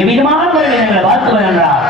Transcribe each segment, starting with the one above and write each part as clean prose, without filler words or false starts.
எவ்விதமான முறையில் எங்களை வாழ்த்துவது என்றார்.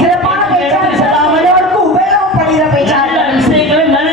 சிறப்பான பேச்சு, எல்லாருக்கும் உபயோகப்படுகிற பேச்சு, நல்ல விஷயங்களை நல்ல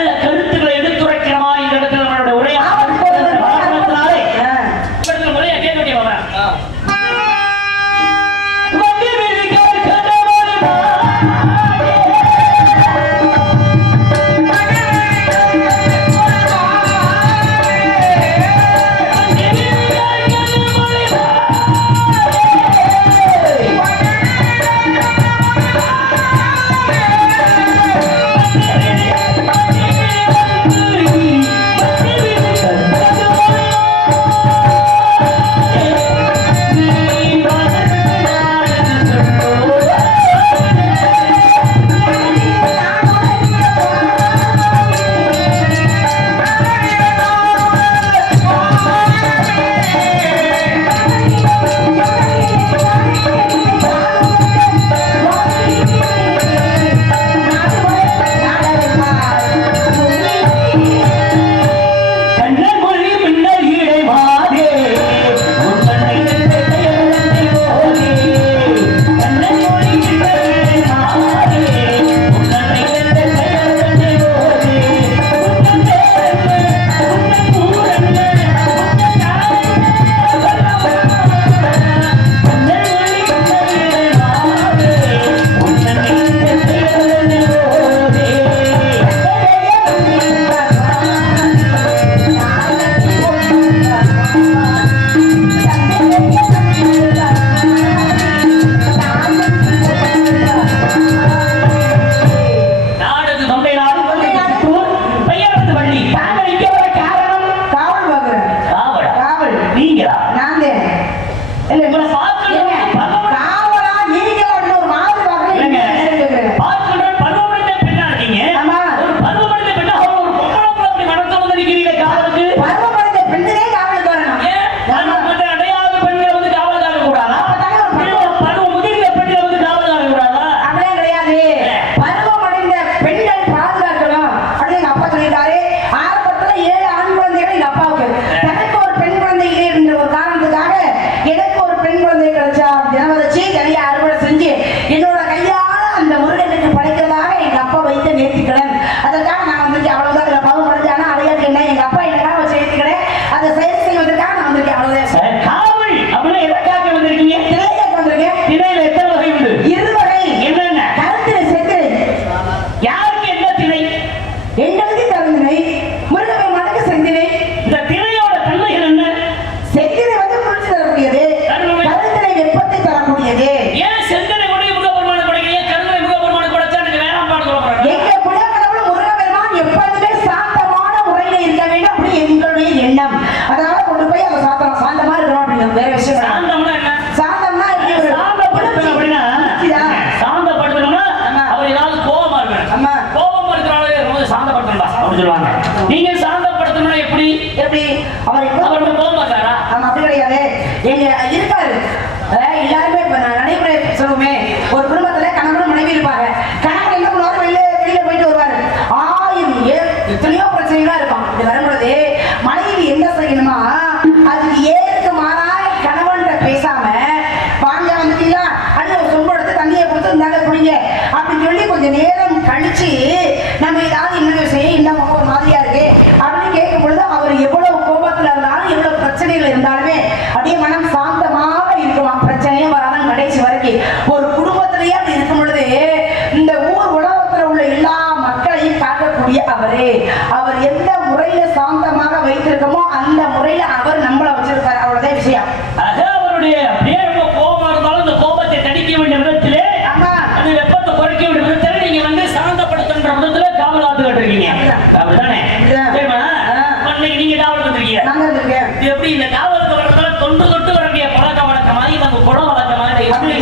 நீங்களா? நான் தான். இல்ல உங்களை பார்க்கணும் காவலா நீங்க ஒரு மாதிரி பார்க்கணும் பருவமடைந்த பெண்ணா இருக்கீங்க. ஒரு பருவமடைந்த பெண்ணா ஒரு பொம்பளை அப்படி மனசு வந்து நிக்கிறீங்க காவலுக்கு. பருவமடைந்த பெண்ணுனே காவலுக்கு வரணும். ஏன் அடையாத பெண்கள் வந்து காவலுக்காக கூடாதா? பருவ முதிர்ந்த பெண்கள் வந்து காவலுக்காக கூடாதா? அப்படியே கிடையாது. பருவமடைந்த பெண்கள் பாதுகாக்கணும் அப்படின்னு எங்க அப்பா சொல்லியிருக்காரு. ஆரம்பத்துல 7 ஆண் குழந்தைகள் எங்க அப்பாவுக்கு. எனக்கு ஒரு பெண் குழந்தை இல்லை என்ற ஒரு காரணத்துக்காக எனக்கு ஒரு பெண் குழந்தை கிடைச்சா தினம் வச்சு தனியா அறுவடை செஞ்சு என்னோட கையால அந்த முருகனுக்கு படைக்கிறதாக எங்க அப்பா வைத்த நேர்த்திக்கடன். அதற்காக நான் வந்திருக்கேன். அவ்வளவுதான். இதுல பாவம் படைஞ்சானா அடையாது என்ன எங்க அப்பா எனக்காக வச்சு நேர்த்திக்கடன் அதை செயல் செய்வதற்காக நான் வந்திருக்கேன். அவ்வளவுதான். காவல் அப்படின்னா எதற்காக வந்திருக்கீங்க? திரையில வந்திருக்கேன். திரையில எத்தனை வகை உண்டு? 2 வகை. என்னென்ன? கருத்திரை செத்திரை. யாருக்கு என்ன திரை? எங்களுக்கு கருந்தினை, முருகப்பெருமானுக்கு செந்தினை. இந்த திரையோட தன்மைகள் என்ன? செந்தினை வந்து குளிர்ச்சி தரக்கூடியது, கருத்தினை வெப்பத்தை தரக்கூடியது. ஏன் செந்தனை கூட முருகப்பெருமானுக்கு படைக்கிறீங்க? கருந்தனை முருகப்பெருமானுக்கு படைச்சா எனக்கு வேணாம் பாடு சொல்றாங்க. எங்க குலக்கடவுள் முருகப்பெருமான் எப்பொழுதுமே சாந்தமான முறையில இருக்க வேண்டும் அப்படி எங்களுடைய எண்ணம். அதனால கொண்டு போய் அந்த சாந்தமா இருக்கணும் அப்படின்னு வேற விஷயம் கிடையாது. சாந்தம்னா என்ன? சாந்தம்னா எப்படி ஒரு சாந்தப்படுத்தணும் அப்படின்னா சாந்தப்படுத்தணும்னா அவர் ஏதாவது கோபமா இருக்கணும். ஆமா. கோபமா இருக்கிறாலே ரொம்ப சாந்தப்படுத்தணும்டா அப்படின்னு சொல்லுவாங்க. நீங்க சாந்தப்படுத்தணும்னா எப்படி? எப்படி அவர் அவர் கோபமா இருக்காரா? ஆமா அப்படி கிடையாது. எங்க இருக்காரு எல்லாருமே இப்ப நடைமுறை சொல்லுவோமே ஒரு குடும்பத்துல கணவன் மனைவி இருப்பாங்க. கணவன் என்ன பண்ணுவாரு வெளியில போயிட்டு வருவாரு. 1000 எத்தனையோ பிரச்சனைகளா இருக்கும். இப்படி வரும்பொழுது மனைவி என்ன செய்யணுமா அதுக்கு ஏற்கு மாறாக கணவன் பேசாம வாங்க வந்துட்டீங்களா அது ஒரு சொம்பு எடுத்து தண்ணியை கொடுத்து இருந்தாங்க குடிங்க அப்படின்னு சொல்லி கொஞ்சம் நேரம் கழிச்சு நம்ம ஏதாவது இன்னொரு செய்ய இந்த ஒரு மாதிரியா இருக்கு அப்படின்னு கேட்கும் பொழுது அவர் எவ்வளவு கோபத்துல இருந்தாலும் எவ்வளவு பிரச்சனைகள் இருந்தாலுமே அப்படியே மனம் சாந்தமாக இருக்குமா. பிரச்சனையே வராதான் கடைசி வரைக்கும். ஒரு குடும்பத்திலேயே அப்படி இருக்கும் பொழுது இந்த ஊர் உலகத்துல உள்ள எல்லா மக்களையும் காக்கக்கூடிய அவரே அவர் எந்த முறையில சாந்தமாக வைத்திருக்கமோ அந்த முறையில அவர் நம்மளை வச்சிருக்காரு. அவ்வளவுதான் விஷயம். அவருடைய அப்படியே ரொம்ப கோபமா இருந்தாலும் இந்த கோபத்தை தணிக்க வேண்டிய விதத்திலே அந்த வெப்பத்தை குறைக்க வேண்டிய விதத்திலே நீங்க வந்து சாந்தப்படுத்துன்ற விதத்துல காவல் காத்து கட்டிருக்கீங்க. அப்படிதானே? நீங்க காவலுக்கு வந்திருக்கீங்க. நாங்க இருக்கேன். எப்படி இந்த காவலுக்கு வரதுல தொண்டு தொட்டு வரக்கூடிய பழக்க வழக்கமா இல்ல நம்ம குல வழக்கமா?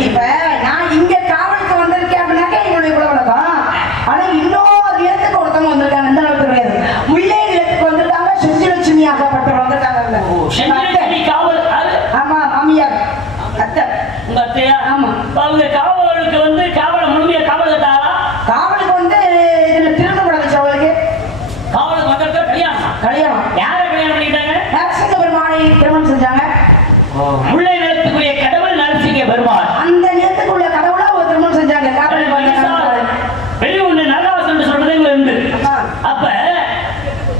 இப்ப நான் இங்க காவலுக்கு வந்திருக்கேன் அப்படின்னாக்க எங்களுடைய குல வழக்கம். ஆனா இன்னொரு இடத்துக்கு ஒருத்தவங்க வந்திருக்காங்க. இந்த அளவுக்கு கிடையாது. முல்லை இடத்துக்கு வந்திருக்காங்க. சுஜலட்சுமி ஆகப்பட்டவர் வந்திருக்காங்க. காவல் ஆமா மாமியார் அத்தை. உங்க அத்தையா? ஆமா. அவங்க காவலுக்கு வந்து காவலை முழுமையா காவல் கட்டாரா? காவலுக்கு வந்து இதுல திரும்ப நடந்துச்சு. அவளுக்கு காவலுக்கு வந்திருக்க கல்யாணம். யாரை கல்யாணம் பண்ணிட்டாங்க? நரசிங்க பெருமானை திருமணம் செஞ்சாங்க. முல்லை நிலத்துக்குரிய கடவுள் நரசிங்க பெருமாள். அந்த நிலத்துக்குள்ள கடவுளா ஒரு திருமணம் செஞ்சாங்க. காவலுக்கு வந்த வெளி ஒண்ணு நரகாசுரன் சொல்றது உண்டு. அப்ப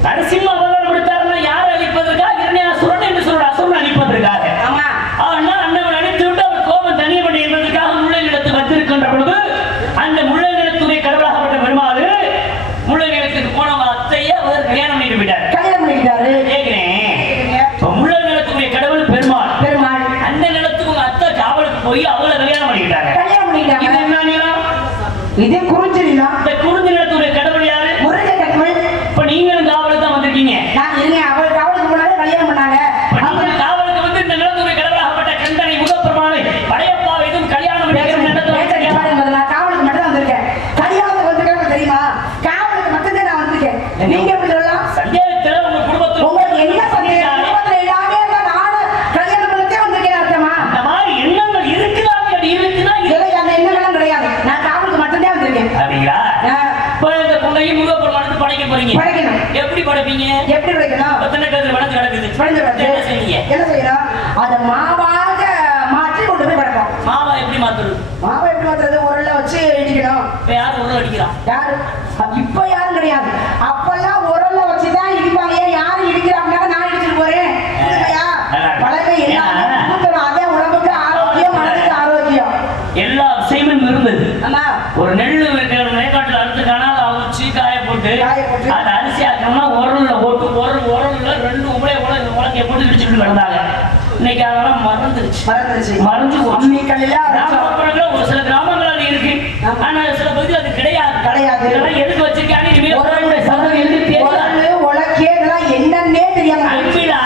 நரசிம்ம அவதாரம் எடுத்தாருன்னா யாரை அழிப்பதற்காக? இரணியாசுரன் என்று சொல்ற அசுரன் அழிப்பதற்காக. ஆமா. ஆனா அண்ணவன் அழித்து விட்டு அவர் கோபம் தனியப்பட்டு என்பதற்காக முல்லை நிலத்து வந்திருக்கின்ற பொழுது அந்த முல்லை நிலத்துடைய கடவுளாகப்பட்ட பெருமாள் முல்லை நிலத்துக்கு போன அத்தையை அவர் கல்யாணம் பண்ணிட்டு போயிட்டார். கல்யாணம் பண்ணிட்டாரு. கேட்கிறேன், முல்லை நிலத்துடைய கடவுள் பெருமாள் அந்த நிலத்துக்கு உங்க அத்தை காவலுக்கு போய் அவளை கல்யாணம் பண்ணிக்கிட்டாங்க. இது என்ன நிலம்? இது குறிஞ்சி நிலம். இந்த குறிஞ்சி நிலத்துடைய கடவுள் யாரு? முருகன் கடவுள். இப்ப நீங்களும் காவலுக்கு தான் வந்திருக்கீங்க. நான் இருக்கேன். அவள் காவலுக்கு போனாலே கல்யாணம் பண்ணாங்க. அவங்க காவலுக்கு வந்து இந்த நிலத்துடைய கடவுளாகப்பட்ட கந்தனை முகப்பெருமானை படையப்பா எதுவும் கல்யாணம் நான் காவலுக்கு மட்டும் வந்திருக்கேன். கல்யாணத்துக்கு வந்திருக்கேன் தெரியுமா? காவலுக்கு மட்டும்தான் நான் வந்திருக்கேன். நீங்க எப்படி சொல்லலாம்? சந்தேகத்துல உங்க குடும்பத்துல உங்களுக்கு என்ன சந்தேகம்? குடும்பத்துல எல்லாமே இருந்தா நானும் கல்யாணம் பண்ணத்தே வந்திருக்கேன் அர்த்தமா? இந்த மாதிரி எண்ணங்கள் இருக்குதா? இருக்குன்னா அந்த எண்ணங்களும் கிடையாது. நான் காவலுக்கு மட்டும்தான் வந்திருக்கேன். அப்படிங்களா? இப்ப இந்த பொண்ணையும் முகப்பெருமானுக்கு படைக்க போறீங்க. படைக்கணும். எப்படி படைப்பீங்க? எப்படி படைக்கணும்? பத்தனை கதிர் வளர்ந்து கிடக்குது. என்ன செய்வீங்க? என்ன செய்யணும்? அதை மாவாக மாற்றி கொண்டு போய் படைப்போம். மாவா எப்படி மாத்துறது? மாவை எப்படி மாத்துறது? உரல்ல வச்சு இடிக்கணும். இப்ப யாரு உருளை அடிக்கிறான்? யாரு? இப்ப யாரும் கிடையாது. அப்பெல்லாம் உரல்ல வச்சுதான் இடிப்பாங்க. யாரு இடிக்கிறாங்க? நான் இடிச்சிட்டு போறேன். பழமை அதே உடம்புக்கு ஆரோக்கியம், மனதுக்கு ஆரோக்கியம். எல்லா விஷயமும் இருந்தது. ஆமா. ஒரு நெல்லு மேற்காட்டுல அறுத்துக்கானா அதை அவிச்சு காய போட்டு அதை அரிசி ஆக்கணும்னா உரல்ல போட்டு உரல்ல 2 உலகைய போட்டு இடிச்சுட்டு கிடந்தாங்க. இன்னைக்கு அதெல்லாம் மறந்துருச்சு. ஒரு சில கிராமங்கள் அது இருக்கு. ஆனா சில பகுதியில் அது கிடையாது. இதெல்லாம் எதுக்கு வச்சிருக்காங்க? என்னன்னே தெரியாம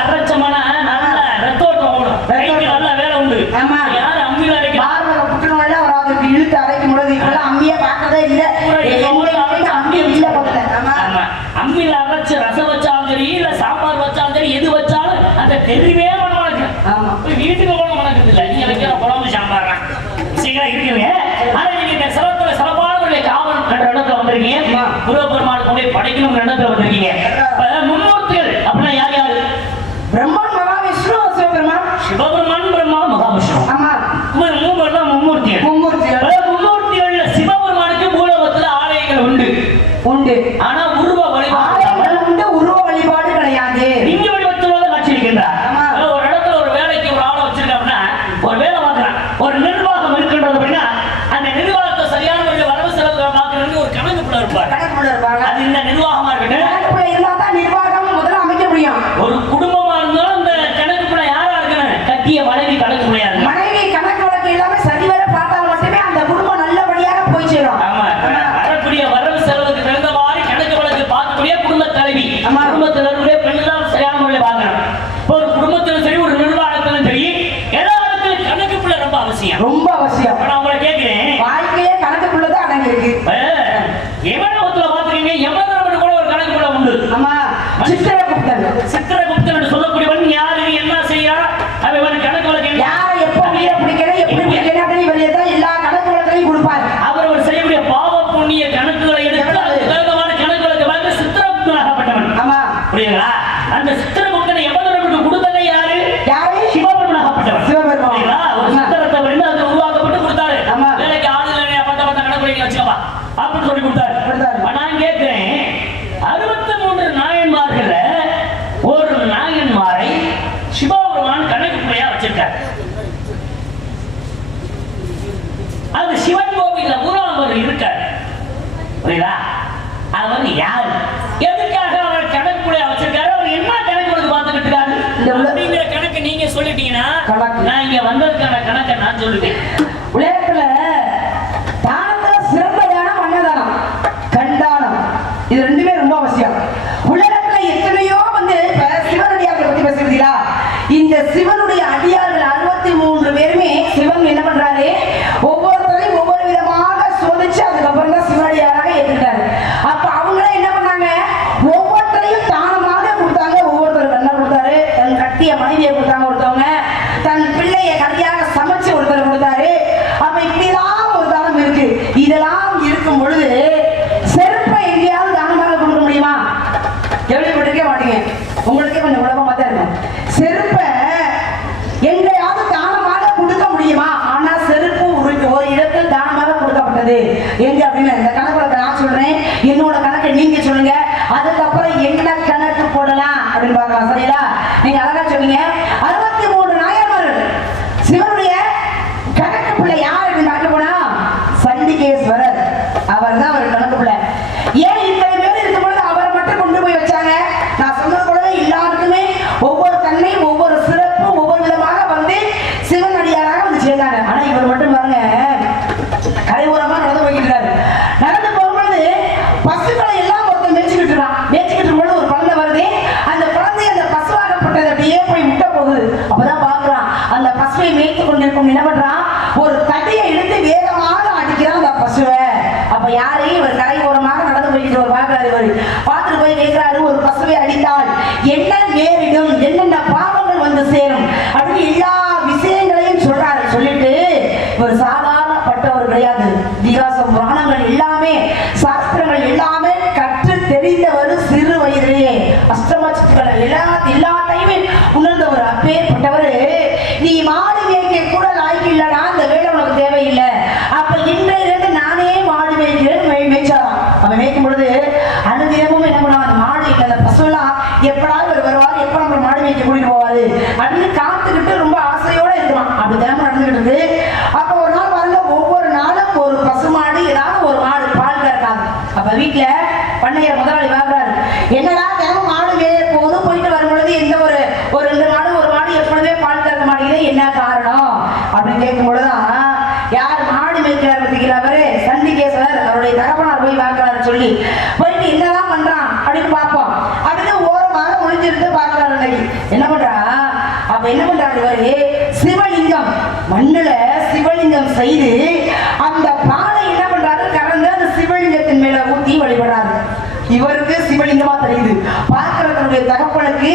அரைச்சமான நல்ல ரத்தோட்டம் எண்ணத்துல வந்திருக்கீங்க. முருகப்பெருமானுக்கு படைக்கணும் எண்ணத்துல வந்திருக்கீங்க. மும்மூர்த்திகள் அப்படின்னா யார் யாரு? பிரம்மன், மகாவிஷ்ணு, சிவபெருமான். சிவபெருமான், பிரம்மா, மகாவிஷ்ணு. ஆமா, மூவர் தான் மும்மூர்த்திகள். மும்மூர்த்திகள்ல சிவபெருமானுக்கு பூலோகத்துல ஆலயங்கள் உண்டு. ஆனா உருவ வழிபாடு உண்டு, உருவ வழிபாடு கிடையாது. லிங்க வடிவத்துல காட்சி இருக்கின்றார். ஒரு இடத்துல ஒரு வேலைக்கு ஒரு ஆளை வச்சிருக்காங்கன்னா ஒரு வேலை பார்க்கறான், ஒரு நிர்வாகம் இருக்கின்றது அப்படின்னா அந்த நிர்வாகத்தை சரியான முறையில் வரவு செலவு பார்க்கறதுக்கு ஒரு கணக்குள்ள இருப்பாங்க. அது இந்த நிர்வாகமா இருக்கட்டும், கணக்குள்ள இருந்தா தான் நிர்வாகம் முதல்ல அமைக்க முடியும். ஒரு குடும்பமா இருந்தாலும் அந்த கணக்குள்ள யாரா இருக்கணும்? கட்டிய மனைவி கணக்குள்ள யாரு? மனைவி கணக்கு வழக்கு எல்லாமே சரிவர பார்த்தால் மட்டுமே அந்த குடும்பம் நல்லபடியாக போய் சேரும். ஆமா, வரக்கூடிய வரவு செலவுக்கு தகுந்த மாதிரி கணக்கு வழக்கு பார்க்கக்கூடிய குடும்ப தலைவி, குடும்பத்தில் இருக்கக்கூடிய பெண்ணு தான் சரியான முறையில் பார்க்கணும். ஒரு குடும்பத்திலும் சரி, ஒரு நிர்வாகத்திலும் சரி, எல்லாருக்கும் கணக்குள்ள ரொம்ப அவசியம், ரொம்ப அவசியம். நான் உங்களை கேட்கிறேன், வாழ்க்கையே கணக்குள்ளதான் அடங்கி இருக்கு. யமலோகத்துல பாத்துறீங்க, யமதர்மனுக்கு கூட ஒரு கணக்குள்ள உண்டு. ஆமா, சித்திரகுப்தன். சித்திரகுப்தன் என்று சொல்லக்கூடியவன் யாரு, என்ன செய்யா, அவன் கணக்கு வழக்கு யாரை எப்ப பிடிக்கணும், எப்படி பிடிக்கணும் அப்படின்னு இவர் தான் எல்லா கணக்கு வழக்கையும் கொடுப்பார். அவர் செய்யக்கூடிய பாவ புண்ணிய கணக்குகளை எடுத்து அதுக்கு தகுந்தமான கணக்கு வழக்கு வாங்க சித்திரகுப்தனாகப்பட்டவன். ஆமா, புரியுங்களா? அந்த சித்திரகுப்தனை யமதர்மனுக்கு கொடுத்தது யாரு? யாரு? சிவபெருமனாகப்பட்டவன். சிவபெருமான். புரியுங்களா? ஒரு சித்திரத்தை வந்து அது உருவாக்கப்பட்டு கொடுத்தாரு. வேலைக்கு ஆளு இல்லையா, பத்த கணக்கு வழக்கு வச்சுக்கப்பா அப்படின்னு சொல்லி கொடுத்தாரு. நான் கேட்கிறேன், 63 நாயன்மார்கள ஒரு நாயன்மாரை சிவபெருமான் கணக்கு பிள்ளையா வச்சிருக்காரு. அது சிவன் கோவில்ல அவர் இருக்கார். புரியுதா? அவர் யாரு, எதுக்காக அவர் கணக்குள்ள வச்சிருக்காரு, அவர் என்ன கணக்கு பார்த்துக்கிட்டு இருக்காரு அப்படிங்கிற கணக்கு நீங்க சொல்லிட்டீங்கன்னா நான் இங்க வந்ததுக்கான கணக்கை நான் சொல்லுவேன். உலகத்துல தானத்துல சிறந்த தானம் அன்னதானம், கண்டானம், இது ரெண்டுமே ரொம்ப அவசியம். உலகத்துல எத்தனையோ வந்து சிவனடியார்களை பத்தி பேசுறீங்களா? இந்த சிவனுடைய அடியார்கள் 63 பேருமே சிவன் என்ன பண்றாரு, ஒவ்வொருத்தரையும் ஒவ்வொரு விதமாக சோதிச்சு அதுக்கப்புறம் தான் சிவனடியாராக ஏற்றுட்டாரு. அப்ப அவங்களே என்ன பண்ணாங்க, ஒவ்வொருத்தரையும் தானமாக கொடுத்தாங்க. ஒவ்வொருத்தர் கண்ணை கொடுத்தாரு, தன் கட்டிய மனைவியை கொடுத்தாங்க ஒருத்தவங்க, தன் பிள்ளைய கடையாக சமைச்சு ஒருத்தர் கொடுத்தாரு. அப்ப இப்படிதான் ஒரு தானம் இருக்கு. இதெல்லாம் இருக்கும் பொழுது செருப்பை எங்கேயாவது தானமாக கொடுக்க முடியுமா? கேள்விப்பட்டிருக்கே மாட்டீங்க, உங்களுக்கே கொஞ்சம் குழப்பமா தான் இருக்கும். செருப்பை எங்கேயாவது தானமாக கொடுக்க முடியுமா? ஆனா செருப்பு ஒரு இடத்தில் தானமாக கொடுக்கப்பட்டது. எங்க அப்படின்னு இந்த கணக்கு நான் சொல்றேன், என்னோட கணக்கை நீங்க சொல்லுங்க, அதுக்கப்புறம் என்ன கணக்கு போடலாம் அப்படின்னு பார்க்கலாம். சரிங்களா? நீங்க அழகா சொன்னீங்க. 63 நாயன்மார்கள் சிவனுடைய கணக்கு பிள்ளை யார் அப்படின்னு பார்க்க போனா சண்டிகேஸ்வரர். அவர் தான் அவர் கணக்கு பிள்ளை. ஏன் இத்தனை பேர் இருக்கும்போது அவரை மட்டும் கொண்டு போய் வச்சாங்க? நான் சொன்னது போலவே எல்லாருக்குமே ஒவ்வொரு தன்மை, ஒவ்வொரு சிறப்பு, ஒவ்வொரு விதமாக வந்து சிவன் அடியாராக வந்து சேர்ந்தாங்க. ஆனா இவர் மட்டும் பாருங்க, கரையோரமா நடந்து போய்கிட்டு இருக்காரு. நடந்து போகும்போது பசுக்களை எல்லாம் ஒருத்தர் மேய்ச்சிக்கிட்டு இருக்கான். மேய்ச்சிக்கிட்டு இருக்கும்போது ஒரு குழந்தை வருது. அந்த குழந்தை அந்த பசுவாகப்பட்டது அப்படியே போய் முட்டை போகுது. அப்பதான் பாக்குறான், அந்த பசுவை மேய்த்து கொண்டிருக்கும் என்ன பண்றான், ஒரு தடியை எடுத்து வேகமாக அடிக்கிறான் அந்த பசுவை. அப்ப யாரு, இவர் கரையோரமாக நடந்து போய்கிட்டு ஒரு பாக்குறாரு. இவர் பார்த்துட்டு போய் கேட்கிறாரு, ஒரு பசுவை அடித்தால் என்ன நேரிடும், என்னென்ன பாவங்கள் வந்து சேரும் அப்படின்னு எல்லா விஷயங்களையும் சொல்றாரு. சொல்லிட்டு ஒரு சாதாரணப்பட்டவர் கிடையாது. திகாசம், புராணங்கள் எல்லாமே, சாஸ்திரங்கள் எல்லாமே கற்று தெரிந்தவர். சிறு வயதிலேயே அஷ்டமச்சித்துக்கள் எல்லாத்தையுமே உணர்ந்தவர். அப்பேற்பட்டவர், நீ மாடு மேய்க்க கூட லாய்க்கு இல்லடா, அந்த வேலை உனக்கு தேவையில்லை, அப்ப இன்றையிலிருந்து நானே மாடு மேய்க்கிறேன் மேய்ச்சாராம். அவன் மேய்க்கும் பொழுது அனுதினமும் என்ன பண்ணுவான், அந்த மாடு இல்லை அந்த பசுலாம் எப்படாவது ஒரு வருவாரு, எப்ப நம்ம மாடு மேய்க்க கூட்டிட்டு போவாரு அப்படின்னு காத்துக்கிட்டு ரொம்ப ஆசையோட இருக்கலாம். அப்படி தினமும் நடந்துகிட்டு இருக்கு. அப்ப ஒரு நாள் பாருங்க, ஒவ்வொரு நாளும் ஒரு பசுமாடு ஏதாவது ஒரு மாடு பால் கறக்காது. அப்ப வீட்டுல பண்ணையர் முதலாளி வாங்குறாரு, என்னடா தினமும் மாடு போகுது, போயிட்டு வரும் பொழுது எந்த ஒரு 2 மாடு ஒரு மாடு எப்பொழுதுமே பால் கறக்க மாட்டேங்குது, என்ன காரணம் அப்படின்னு கேட்கும் பொழுதுதான் யார் மாடு மேய்க்கிறார் பத்திக்கிறாரு, சண்டிகேஸ்வரர் அவருடைய தகப்பனார் போய் பார்க்கிறாரு. சொல்லி போயிட்டு என்னதான் பண்றான் அப்படின்னு பார்ப்போம் அப்படின்னு ஓரமாக ஒளிஞ்சிருந்து பார்க்கிறாரு. என்ன பண்றா, அப்ப என்ன பண்றாரு இவரு, சிவலிங்கம் மண்ணுல சிவலிங்கம் செய்து அந்த பாலை என்ன பண்றாரு, கறந்து அந்த சிவலிங்கத்தின் மேல ஊத்தி வழிபடுறாரு. இவருக்கு சிவலிங்கமா தெரியுது. பார்க்கிறவருடைய தகப்பனுக்கு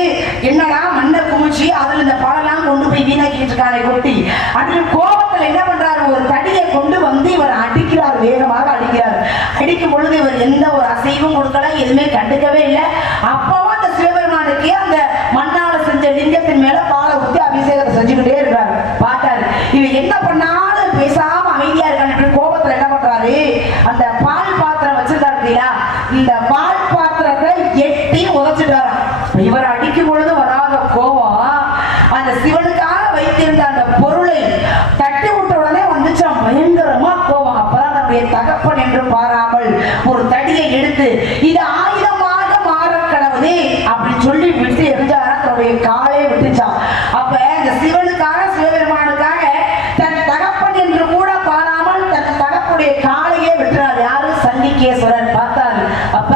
என்னன்னா மண்ணை குமிச்சு அதுல இந்த பாலெல்லாம் கொண்டு போய் வீணாக்கிட்டு இருக்காங்க கொட்டி அப்படின்னு கோபத்துல சிவபெருமான் என்ன பண்றாரு, ஒரு தடியை கொண்டு வந்து இவர் அடிக்கிறார், வேகமாக அடிக்கிறார். அடிக்கும் பொழுது இவர் எந்த ஒரு அசைவும் கொடுக்கல, எதுவுமே கண்டுக்கவே இல்லை. அப்பவும் அந்த சிவபெருமானுக்கு அந்த மண்ணால செஞ்ச லிங்கத்தின் மேல பாலை ஊற்றி அபிஷேகத்தை செஞ்சுக்கிட்டே இருக்கிறாரு. பார்த்தாரு, இவன் என்ன பண்ணாலும் பேசாம அமைதியா இருக்கான்னு கோபத்துல என்ன பண்றாரு, அந்த பால் பாத்திரம் வச்சிருக்காரு இல்லையா, இந்த பால் பாத்திரத்தை எட்டி உதச்சிட்டாரு. இவர் அடிக்கும் பொழுது வராத கோபம் அந்த சிவனுக்காக வைத்திருந்த அந்த பொருளை தட்டி விட்ட உடனே வந்துச்சான் பயங்கரமா கோபம். அப்பதான் நம்முடைய தகப்பன் என்று பாராமல் ஒரு தடியை எடுத்து இது ஆயுதமாக மாற கடவுளே அப்படின்னு சொல்லி விட்டு எரிஞ்சாரா, தன்னுடைய காலே விட்டுச்சான். அப்ப இந்த சிவனுக்காக சிவபெருமானுக்காக தன் தகப்பன் என்று கூட பாராமல் தன் தகப்புடைய காலையே விட்டுறாரு. யாரு? சண்டிகேஸ்வரர். பார்த்தாரு, அப்ப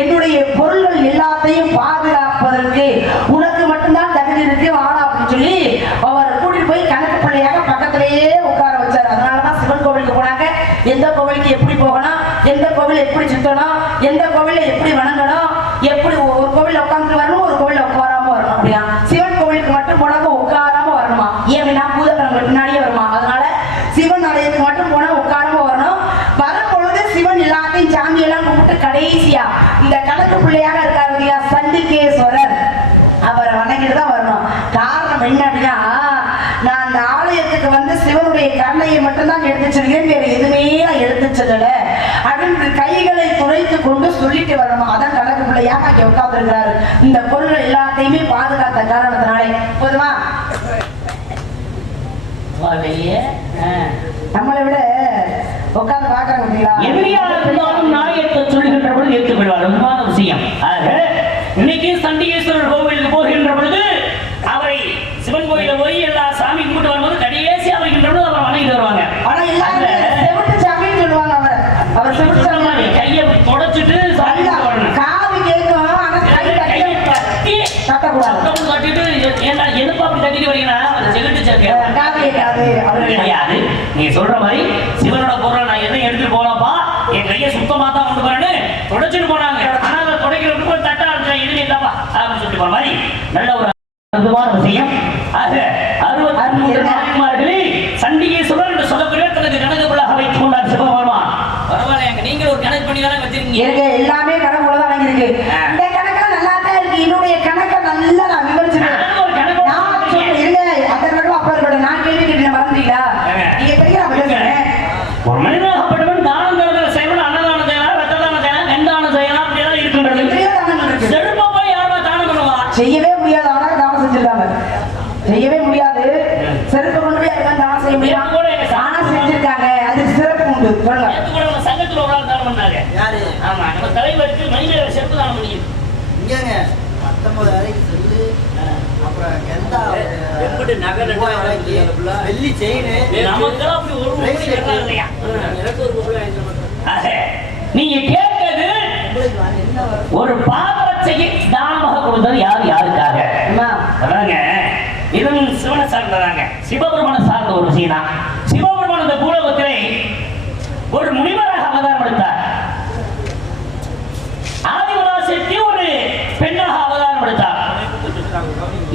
என்னுடைய பொருள்கள் எல்லாத்தையும் பாதுகாப்பதற்கு உனக்கு மட்டும்தான் தகுதி இருக்கு வாடா அப்படின்னு சொல்லி அவரை கூட்டிட்டு போய் கணக்கு பிள்ளையாக பக்கத்திலேயே உட்கார வச்சாரு. அதனாலதான் சிவன் கோவிலுக்கு போனாங்க. எந்த கோவிலுக்கு எப்படி போகணும், எந்த கோவில் எப்படி சுத்தணும், எந்த கோவில எப்படி வணங்கணும், எப்படி ஒரு கோவில உட்காந்துட்டு வரணும், ஒரு கோவில உட்காராம வரணும். அப்படியா சிவன் கோவிலுக்கு மட்டும் போனாங்க உட்காராம வரணுமா? ஏன்னா பூதக்கிழமை பின்னாடியே வருமா? அதனால சிவன் ஆலயத்துக்கு மட்டும் போனா உட்காராம வரணும். வரும்பொழுது சிவன் எல்லாத்தையும் சாமி எல்லாம் கும்பிட்டு கடைசியா இந்த கணக்கு பிள்ளையாக இருக்காரு இல்லையா சண்டிகேஸ்வரர், அவரை வணங்கிட்டு தான் வரணும். காரணம் என்ன அப்படின்னா, நான் அந்த ஆலயத்துக்கு வந்து சிவனுடைய கருணையை மட்டும்தான் எடுத்து செல்கிறேன், வேற எதுவுமே நான் எடுத்து செல்லல அப்படின்னு கைகளை துளைத்து கொண்டு சொல்லிட்டு வரணும். அதான் கணக்கு பிள்ளையாக அங்கே உட்கார்ந்துருக்கிறாரு. இந்த பொருள் எல்லாத்தையுமே பாதுகாத்த காரணத்தினாலே போதுமா, நம்மளை விட உட்கார்ந்து பாக்குறாங்க நாயத்தை சொல்லுகின்ற பொழுது ஏற்றுக்கொள்வார். விஷயம் இன்னைக்கு சண்டிகேஸ்வரர் கோவிலுக்கு போகின்ற பொழுது அவரை சிவன் கோயில போய் எல்லா சாமி கும்பிட்டு வரும்போது கடைசி அவர்கின்ற பொழுது அவர் வணங்கிட்டு வருவாங்க. ஆனா எல்லாரும் செவிட்டு சாமின்னு சொல்லுவாங்க. அவர் செவிட்டு சாமி கையை தொடச்சிட்டு காது கேட்கும், ஆனா கையை கட்டக்கூடாது. கட்டிட்டு எதுப்பா அப்படி கட்டிட்டு வரீங்கன்னா செவிட்டு கிடையாது. நீங்க சொல்ற மாதிரி சிவனோட பொருள் நான் எதையும் எடுத்துட்டு போலாப்பா, என் கையை சுத்தமா தான் கொண்டு போறேன்னு தொடச்சிட்டு போனாங்க. ஆனா அதை தொடக்கிறதுக்கு ஒரு தட்டா இருந்துச்சு, எதுவும் இல்லப்பா அப்படின்னு சொல்லிட்டு போற மாதிரி நல்ல ஒரு அற்புதமான விஷயம். ஆக 63 நாயன்மார்களில் சண்டிகேஸ்வரர் என்று சொல்லக்கூடிய தனது கணக்குள்ளாக வைத்துக் கொண்டார் சிவபெருமான். பரவாயில்ல, நீங்க ஒரு கணக்கு பண்ணி தானே வச்சிருக்கீங்க. எல்லாமே கணக்குள்ள தான் வாங்கியிருக்கு. இந்த கணக்கு நல்லா தான் இருக்கு. என்னுடைய கணக்கை நல்லா நான் விவரிச்சுட்டேன். நான் கேள்வி கேட்டேன், மறந்துட்டீங்களா? நீங்க பெரிய ஒரு மனிதனாகப்பட்டவன் தானம் தருதல் செய்வன், அன்னதானம் செய்யலாம், ரத்த தானம் செய்யலாம், கண்தானம் செய்யலாம், அப்படியெல்லாம் இருக்கின்றது. செருப்பா போய் யாருமா தானம் பண்ணுவா? செய்யவே முடியாது. ஆனா தானம் செஞ்சிருக்காங்க. செய்யவே முடியாது. செருப்பு கொண்டு போய் யாருக்கான தானம் செய்ய முடியாது. ஆனா செஞ்சிருக்காங்க. அது சிறப்பு உண்டு. சொல்லுங்க. சங்கத்துல ஒரு ஆள் தானம் பண்ணாங்க. யாரு? ஆமா, நம்ம தலைவருக்கு மனித செருப்பு தானம் பண்ணிருக்கு. இங்கங்க 19 வரைக்கும் சொல்லு. அப்புறம் எந்த எப்படி நகர் வெள்ளி செயின் நமக்கு அப்படி ஒரு இல்லையா? எனக்கு ஒரு பொருள் வாங்கிட்டு நீங்க கேட்டது ஒரு பாதரட்சையை தானமாக கொடுத்தது யாருக்காக? இது சிவனை சார்ந்ததாங்க, சிவபெருமான சார்ந்த ஒரு விஷயம் தான். சிவபெருமான இந்த பூலோகத்திலே ஒரு முனிவராக அவதாரம் எடுத்தார். ஆதிபராசக்தி ஒரு பெண்ணாக அவதாரம் எடுத்தார்.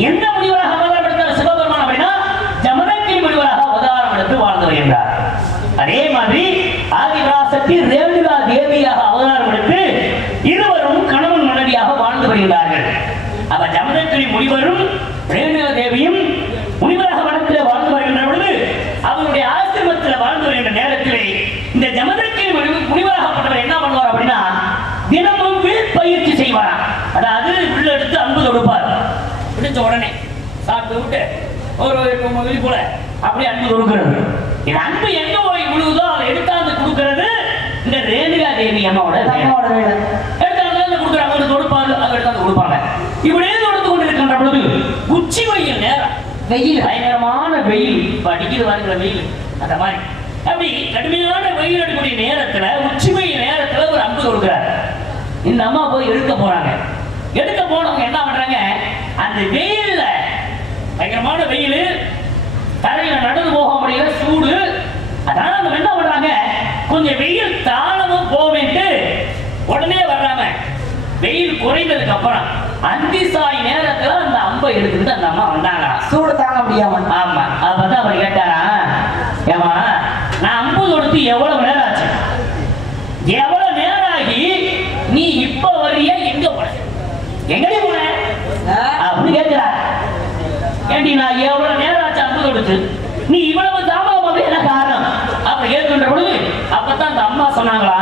எந்த முனிவராக அவதாரம் எடுத்தார் சிவபெருமான் அப்படின்னா ஜமதக்கினி முனிவராக அவதாரம் எடுத்து வாழ்ந்து வருகின்றார். அதே மாதிரி ஆதிபராசக்தி ரேணுகா தேவியாக அவதாரம் எடுத்து இருவரும் கணவன் மனைவியாக வாழ்ந்து வருகிறார்கள். அப்ப ஜமதக்கினி முனிவரும் ரேணுகா தேவியும் முனிவராக வனத்தில் வாழ்ந்து வருகின்ற பொழுது அவருடைய ஆசிரமத்தில் வாழ்ந்து வருகின்ற நேரத்திலே இந்த ஜமதக்கினி முனிவராகப்பட்டவர் என்ன பண்ணுவார் அப்படின்னா தினமும் வீழ் பயிற்சி செய்வார். அதாவது உள்ள எடுத்து அன்பு தொடுப்பார். பிடிச்ச உடனே சாப்பிட்டு விட்டு ஒரு வெளி போல அப்படி அன்பு கொடுக்கிறது. இந்த அன்பு எங்க போய் விழுவுதோ அதை எடுத்தாந்து கொடுக்கிறது இந்த ரேணுகா தேவி அம்மாவோட எடுத்தாந்து கொடுக்குறாங்க. தொடுப்பாரு, அதை எடுத்தாந்து கொடுப்பாங்க. இப்படியே தொடுத்து கொண்டு இருக்கின்ற பொழுது உச்சி வெயில் நேரம், வெயில் பயங்கரமான வெயில், இப்ப அடிக்கிறது வருகிற வெயில் அந்த மாதிரி அப்படி கடுமையான வெயில் அடிக்கூடிய நேரத்துல உச்சி வெயில் நேரத்துல ஒரு அன்பு கொடுக்கிறார். இந்த அம்மா போய் எடுக்க போறாங்க. எடுக்க போனவங்க என்ன பண்றாங்க, அந்த வெயில்ல பயங்கரமான வெயில், தரையில நடந்து போக முடியல, சூடு. அதனால அவங்க என்ன பண்றாங்க, கொஞ்சம் வெயில் தாளமும் போவேன்ட்டு உடனே வர்றாங்க. வெயில் குறைந்ததுக்கு அப்புறம் அந்திசாய் நேரத்துல அந்த அம்பை எடுத்துக்கிட்டு அந்த அம்மா வந்தாங்க. சூடு தாங்க முடியாம. ஆமா, அப்பதான் அவர் கேட்டாரா, ஏண்டி நான் எவ்வளவு நேரம் ஆச்சு அம்பு கொடுத்து நீ இவ்வளவு தாமதமாக என்ன காரணம் அப்ப கேட்கின்ற பொழுது அப்பதான் அந்த அம்மா சொன்னாங்களா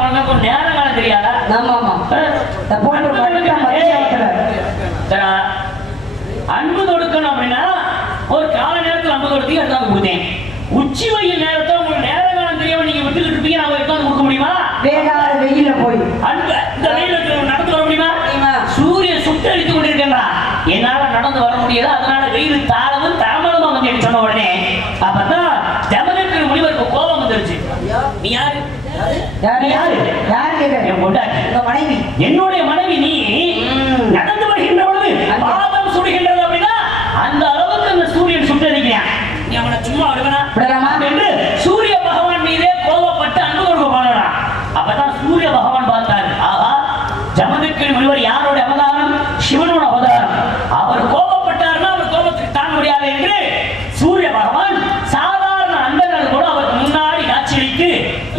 உனக்கு ஒரு நேரம் காலம் தெரியாதா அன்பு கொடுக்கணும் அப்படின்னா ஒரு கால நேரத்தில் அன்பு கொடுத்து எடுத்தாந்து கொடுத்தேன் உச்சி வெயில் நேரத்தை உங்களுக்கு நேர காலம் தெரியாம நீங்க விட்டுக்கிட்டு இருப்பீங்க நான் எடுத்தாந்து கொடுக்க முடியுமா வேகாத வெயில போய் அன்பு இந்த வெயில நடந்து வர முடியுமா சூரியன் சுட்டரித்து கொண்டிருக்கின்றான் என்னால நடந்து வர முடியாது அதனால வெயில் தாளமும் தாமதமா வந்து சொன்ன உடனே அப்பதான் ஜமதக்கு முனிவருக்கு கோபம் வந்துருச்சு நீ யாரு என்னுடைய மனைவி நீ நடந்து வருகின்ற பொழுது பாதம் சுடுகின்றது அப்படின்னா அந்த அளவுக்கு அந்த சூரியன் சுட்டரிக்கிறான் நீ அவனை சும்மா விடுவனா என்று சூரிய பகவான் மீதே கோபப்பட்டு அன்பு கொடுக்க போனான் அப்பதான் சூரிய பகவான் பார்த்தார் ஆஹா ஜமதக்கு முனிவர் யாரோட அவதாரம் சிவனோட அவதாரம் அவர் கோபப்பட்டார்னா அவர் கோபத்துக்கு தாங்க முடியாது என்று சூரிய பகவான் சாதாரண அந்தனர் கூட அவருக்கு முன்னாடி காட்சியளித்து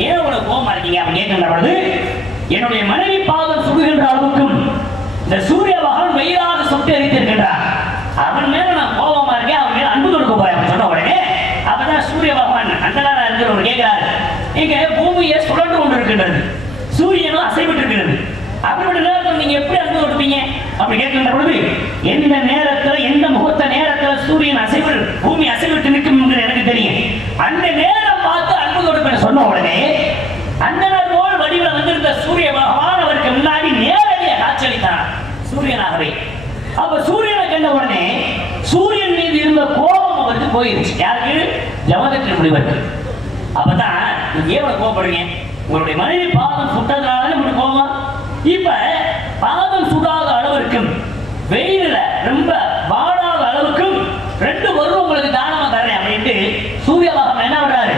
ஏன் உனக்கு கோபமா இருக்கீங்க அப்படி கேட்கின்ற பொழுது என்னுடைய மனைவி பாதம் சுடுகின்ற அளவுக்கும் இந்த சூரிய பகவான் வெயிலாக சுட்டு எரித்திருக்கின்றார் அவன் மேல நான் கோபமா இருக்கேன் அவன் மேல அன்பு கொடுக்க போறேன் சொன்ன உடனே அப்பதான் சூரிய பகவான் அந்தனாரா இருக்கிறவர் கேட்கிறார் இங்க பூமியை சுழன்று கொண்டு இருக்கின்றது சூரியனும் அசைவிட்டு இருக்கிறது அப்படிப்பட்ட நேரத்தில் நீங்க எப்படி அன்பு கொடுப்பீங்க அப்படி கேட்கின்ற பொழுது எந்த நேரத்துல எந்த முகூர்த்த நேரத்துல சூரியன் அசைவில் பூமி அசைவிட்டு நிற்கும் என்று எனக்கு தெரியும் அந்த நேரம் பார்த்து அன்பு கொடுப்பேன் சொன்ன உடனே அந்த நாள் போல் வடிவில் வந்திருந்த சூரிய பகவான் அவருக்கு முன்னாடி நேரடியாக காட்சியளித்தார் சூரியனாகவே அப்ப சூரியனை கண்ட உடனே சூரியன் மீது இருந்த கோபம் அவருக்கு போயிருச்சு யாருக்கு ஜமதக்கு முனிவருக்கு அப்பதான் நீங்க ஏன் கோபப்படுறீங்க உங்களுடைய மனைவி பாதம் சுட்டதுனால உங்களுக்கு கோபம் இப்ப பாதம் சுடாத அளவிற்கும் வெயில ரொம்ப வாடாத அளவுக்கும் 2 வருடம் உங்களுக்கு தானமா தரேன் அப்படின்ட்டு சூரிய பகவான் என்ன பண்றாரு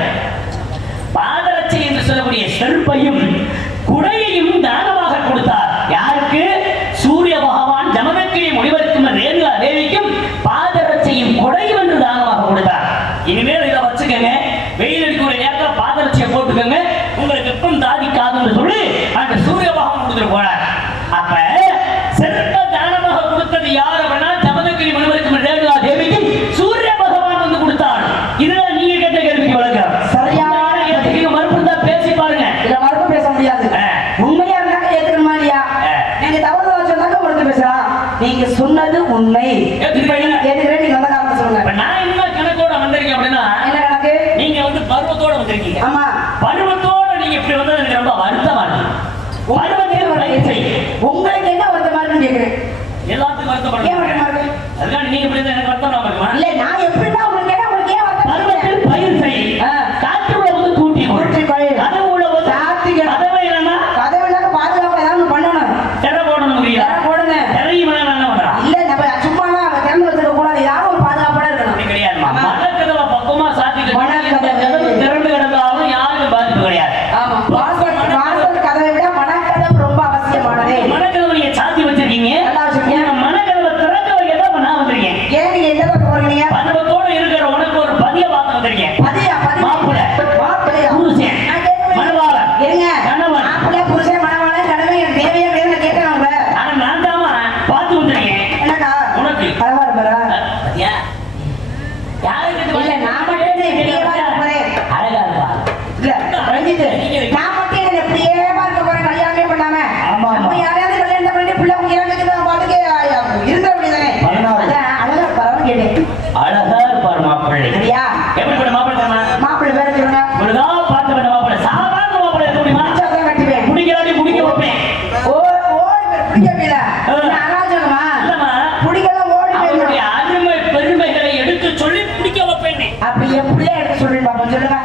பாதரட்சை என்று சொல்லக்கூடிய செருப்பையும் குடையையும் தானமாக கொடுத்தார் யாருக்கு சூரிய பகவான் ஜமதக்கு முனிவருக்கும் ரேணுகா தேவிக்கும் பாதரட்சையும் குடையும் என்று தானமாக கொடுத்தார் இனிமேல் இதை வச்சுக்கங்க வெயில் அடிக்கக்கூடிய நேரத்தில் பாதரட்சியை போட்டுக்கோங்க உங்களுக்கு வெப்பம் தாதிக்காதுன்னு சொல்லி அந்த சூரிய பகவான் கொடுத்துட்டு போனார் அப்ப செருப்ப தானமாக கொடுத்தது யார் அப்படின்னா ஜமதக்கு முனிவருக்கும் ரேணுகா தேவிக்கும் சூரிய பகவான் வந்து கொடுத்தார் இதுதான் நீங்க கேட்ட கேள்விக்கு விளக்கம் சரியான மறுப்பு தான் பேசி பாருங்க இல்ல மறுப்பு பேச முடியாது உண்மையா இருந்தாக்க ஏத்துக்கணுமா இல்லையா நீங்க தவறு சொன்னாக்க மறுத்து பேசலாம் நீங்க சொன்னது உண்மை ஏத்துக்கிறேன் நீங்க வந்த காரணம் சொல்லுங்க நான் என்ன கணக்கோட வந்திருக்கேன் அப்படின்னா என்ன கணக்கு நீங்க வந்து பருவத்தோட வந்திருக்கீங்க ஆமா பருவத்தோட நீங்க இப்படி வந்தது எனக்கு ரொம்ப வருத்தமா இருக்கு உங்களுக்கு என்ன வருத்தமா இருக்குன்னு கேக்குறேன் எல்லாத்துக்கும் வருத்தப்படுறேன் அதுக்காக நீங்க இப்படி எனக்கு வருத்தமா இருக்குமா இல்ல நான் எப்படின்னா உங்களுக்கு கேட்டா உங்களுக்கு ஏன் வருத்தம் பருவத்தில் பயிர் செய் காற்றுல வந்து கூட்டி கதவுல வந்து கதவை இல்லைன்னா கதவுல பாதுகாப்பு ஏதாவது பண்ணணும் திரை போடணும் போடுங்க திரையும் என்ன பண்றான் இல்ல நம்ம சும்மா திறந்து வச்சிருக்க கூடாது யாரும் ஒரு பாதுகாப்போட இருக்கணும் கிடையாது மனக்கதவை பக்கமா சாத்தி திறந்து கிடந்தாலும் யாருக்கும் பாதிப்பு கிடையாது ஆமா வாசல் கதவை விட மனக்கதவு ரொம்ப அவசியமானது மனக்கதவை நீங்க சாத்தி வச்சிருக்கீங்க மனக்கதவை திறக்க வைக்க நான் வந்திருக்கேன் ஏன் நீங்க எந்த பக்கம் போறீங்க பருவத்தோட இருக்கிற உனக்கு ஒரு பதிய பார்த்து வந்திருக்கேன் மாப்பிள்ளை புருஷன் மணவாளன் இருங்க கணவன் மாப்பிள்ளை புருஷன் மணவாளன் கடமை எனக்கு தேவையா கிடையாது கேட்கிறேன் உங்களை ஆனா நான் தாமா பார்த்து வந்திருக்கேன் என்னக்கா உனக்கு அழகா இருப்பாரா இல்ல நான் மட்டும் எப்படியே பார்க்க போறேன் அழகா இருப்பா இல்ல ரஞ்சித் நான் மட்டும் என்ன எப்படியே பார்க்க போறேன் கல்யாணமே பண்ணாம நம்ம யாரையாவது கல்யாணம் பண்ணிட்டு பிள்ளை உங்க பாத்துக்கே இருந்த அப்படிதானே அழகா இருப்பாரு கேட்டேன் அழகா இருப்பார் மாப்பிள்ளை சரியா எப்படி மாப்பிள்ளை மாப்பிள்ளை பேர சொல்லுங்க இவ்வளவுதான் பார்த்து பண்ண மாப்பிள்ளை சாதாரண மாப்பிள்ளை இருக்க முடியுமா கட்டுவேன் குடிக்கிறாடி குடிக்க வைப்பேன் பிடிக்க முடியல அராஜகமா பிடிக்கலாம் ஓடி அவருடைய அருமை பெருமைகளை எடுத்து சொல்லி பிடிக்க வைப்பேன் அப்படி எப்படியே எடுத்து சொல்றேன் பாப்பா சொல்லுங்க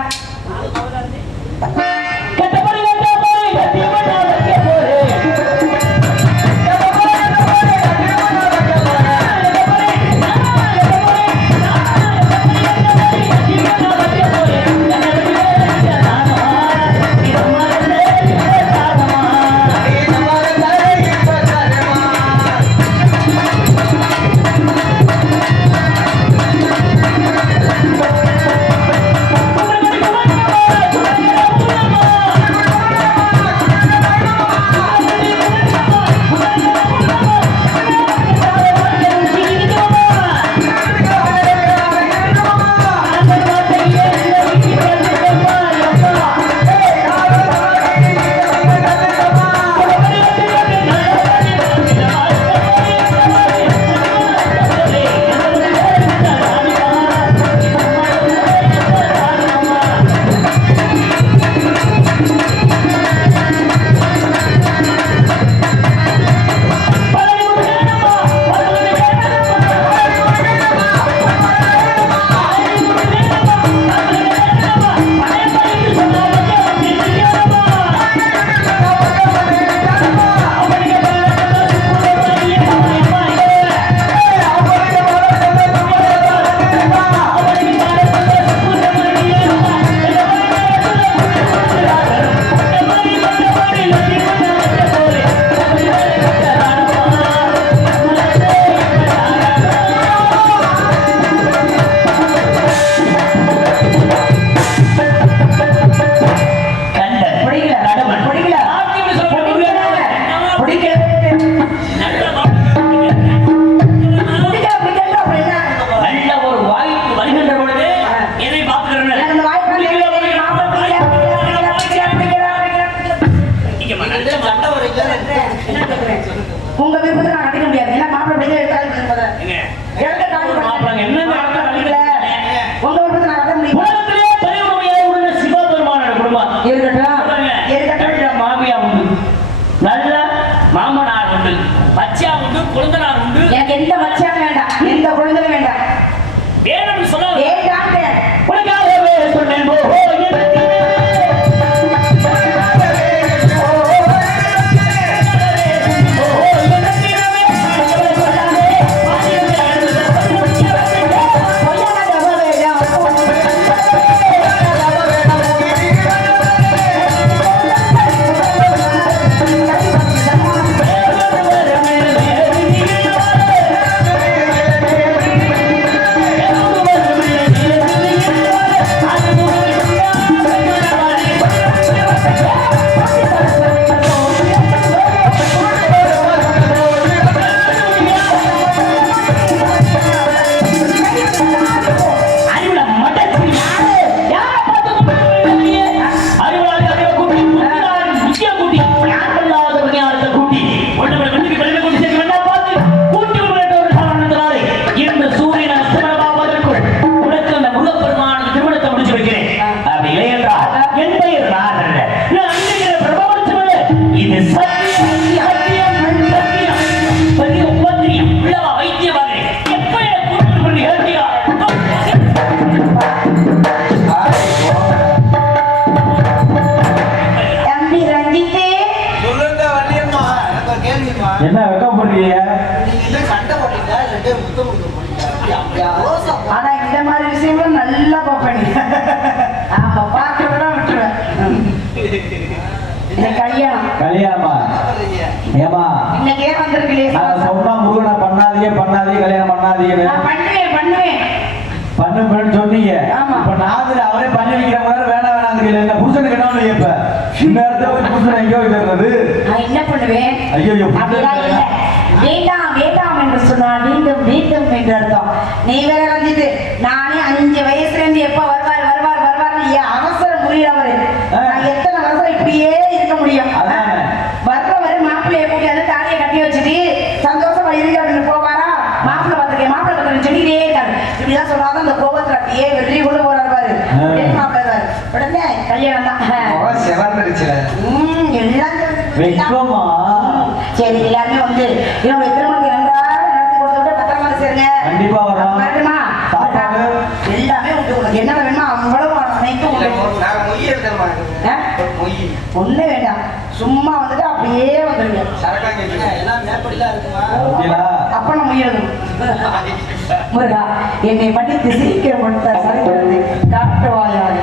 ஆனா இந்த மாதிரி விஷயங்களும் நல்லா பார்ப்பேன். ஆமா, பார்க்கறதா விட்டுருவேன். இந்த கல்யாணமா ஏமா இன்னைக்கு ஏன் வந்திருக்கீங்க? நான் சொன்னா முருகனை பண்ணாதீங்க கல்யாணம் பண்ணாதீங்க. நான் பண்ணுவேன் பண்ணுன்னு சொன்னீங்க. இப்ப நாதுல அவரே பண்ணி வைக்கிற மாதிரி வேணாம் என்ன புருஷனுக்கு என்ன இப்ப இந்த இடத்துல போய் புருஷன் எங்கேயோ இருக்கிறது நான் என்ன பண்ணுவேன்? ஐயோ வேண்டாம் என்று சொன்னால் மீண்டும் என்று அர்த்தம். நீ வேற வந்துட்டு நானே 5 வயசுல இருந்து எப்ப வருவார் அவசரம் முடியவரு. நான் எத்தனை வருஷம் இப்படியே இருக்க முடியும்? வர்றவரு மாப்பிள்ளைய கூட்டியாவது தாலியை கட்டி வச்சுட்டு சந்தோஷமா இருக்கு அப்படின்னு போவாரா? மாப்பிள்ளை பார்த்துருக்கேன் சொல்லிட்டே இருக்காரு. இப்படிதான் சொன்னாதான் அந்த கோபத்துல அப்படியே வெள்ளி கூட போறாரு. மாப்பிள்ளை உடனே கல்யாணம் தான் சரி. எல்லாருமே வந்து இவங்க திருமணத்தை நன்றாக நடத்தி கொடுத்து பத்திரமா சேருங்க. வரட்டுமா? எல்லாமே உண்டு. என்ன வேணுமா அவ்வளவு ஒண்ணு வேண்டாம். சும்மா வந்துட்டு அப்படியே வந்துருங்க. அப்ப நம்ம முயலும் முருகா என்னை மன்னித்து சிரிக்க கொடுத்த சரிக்கிறது காட்டுவாயாரு.